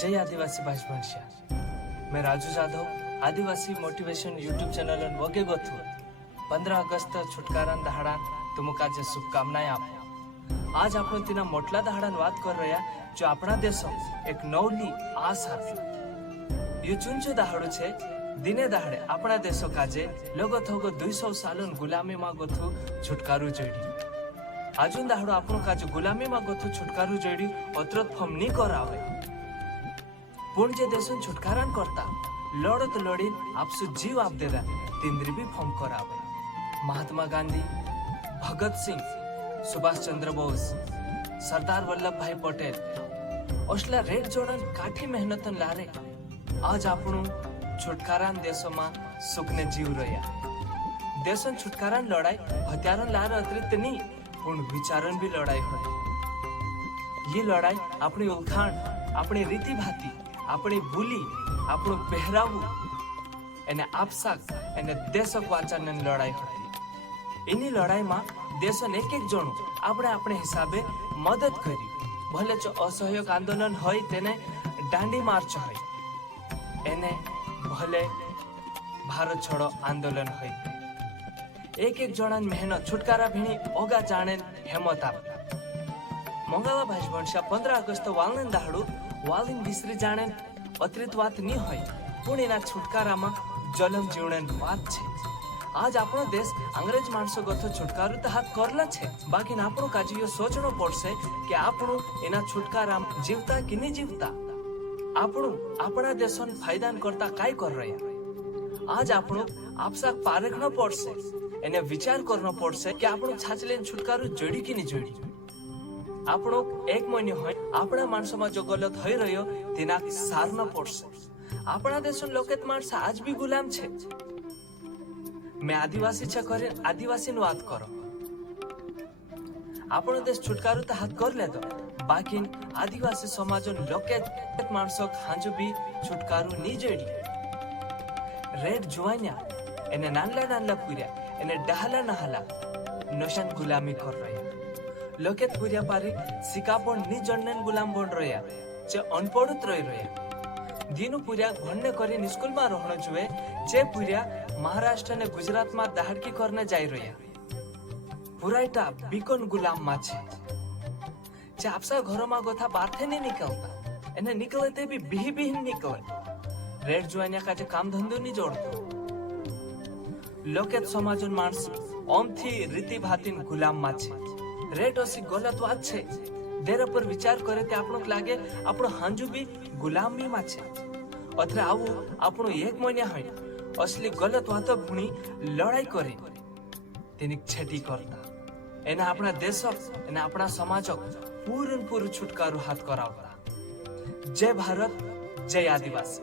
जय आदिवासी भाषा। मैं राजू जाधव आदिवासी मोटिवेशन यूट्यूब चैनल वगे गोथू 15 अगस्त छुटकारा दहाड़ा तुमका जे शुभकामनाएं आप। आज आपण तीना मोटला दहाड़ा बात कर रहा जो अपना देश एक नवली आस ये चुंचो दहाड़ो छे दिने दहाड़े अपना देशो काजे लोगो थोगो 200 सालों गुलामी मा गोथू छुटकारू जोड़ी। आजुन दहाड़ो आपनो काजे गुलामी मा गोथू छुटकारू जोड़ी अत्रत फम नी करावे पुण जे देशों छुटकारान करता लड़त लड़ीन आपसु जीव आप देला तिंद्री भी फम करावे। महात्मा गांधी, भगत सिंह, सुभाष चंद्र बोस, सरदार वल्लभ भाई पटेल ओसला रेड जोड़न काठी मेहनतन लारे आज आपणु छुटकारान देशों में सुखने जीव रहा। देशों छुटकारान लड़ाई हथियारन लार अतिरिक्त नहीं पुण विचारन भी लड़ाई हो। ये लड़ाई अपनी उलखाण, अपनी रीति भाती, अपनी बोली, આપણું પહેરાવું અને આપસાક અને દેશક વાચનની લડાઈ હતી। એની લડાઈમાં દેશોને એક એક જણું આપણે હિસાબે મદદ કરી। ભલે જો અસહયોગ આંદોલન હોય તેને દાંડી માર્ચ હોય એને ભલે ભારત છોડો આંદોલન હોય એક એક જણાની મહેનત છુટકારા ભીણી ઓગા જાણે હેમત આપ। મંગાવા ભાષવંશા 15 અગસ્ત વાલન દાહડું વાલિન વિસરી જાણે अतिरिक्त बात नहीं होय पुण एना छुटकारामां जलम जीवण बात छे। आज आपणो देश अंग्रेज माणसो गथो छुटकारू तो हाथ करला छे बाकी आपणो काजी सोचणो पड़शे कि आपणो एना छुटकाराम जीवता कि नहीं जीवता। आपणो आपणा देशोन फायदान करता काय कर रह्या। आज आपणो आपसा पारखणो पड़शे एने विचार करनो पड़शे कि आपणो छाचलेन छुटकारू जोड़ी कि नहीं जोड़ी। આપણો એક મહિનો હોય આપણા માણસોમાં જો ગલત થઈ રહ્યો તેના સારનો પડશે। આપણા દેશનો લોકેત માણસ આજ બી ગુલામ છે। મેં આદિવાસી છે કરે આદિવાસીની વાત કરો। આપણો દેશ છુટકારો તો હાથ કરી લેતો બાકી આદિવાસી સમાજો લોકેત માણસો હાંજુ બી છુટકારો ની જોડી। રેડ જોવાન્યા એને નાનલા નાનલા પૂર્યા એને ડહાલા નહાલા નોશન ગુલામી કર રહ્યા। लोकेत पुरिया पारी सिकापण नी जणने गुलाम बन रह्या जे अनपढ़ रही रह्या। दीनु पुरिया भणने करी स्कूल में रहणो जुए जे पुरिया महाराष्ट्र ने गुजरात में दहाड़की करने जाई रह्या। पुराईटा बीकन गुलाम में छे जे आपसा घरों में गोथा बारथे नहीं निकलता एने निकले ते भी बीही बीही निकले। रेड जुआनिया काजे काम धंधो नहीं जोड़तो। लोकेत समाजन माणस ओमथी रीति भातीन गुलाम में छे। रेट ओसी गलत बात छे देर पर विचार करे ते आपणो लागे आपणो हांजू भी गुलामी में छे। अथरे आवू आपणो एक महीना होय असली गलत बातो भूणी लड़ाई करे तेनी छेटी करता एने आपणा देशक एने आपणा समाजक पूर्ण छुटकारो हाथ करावता। जय भारत, जय आदिवासी।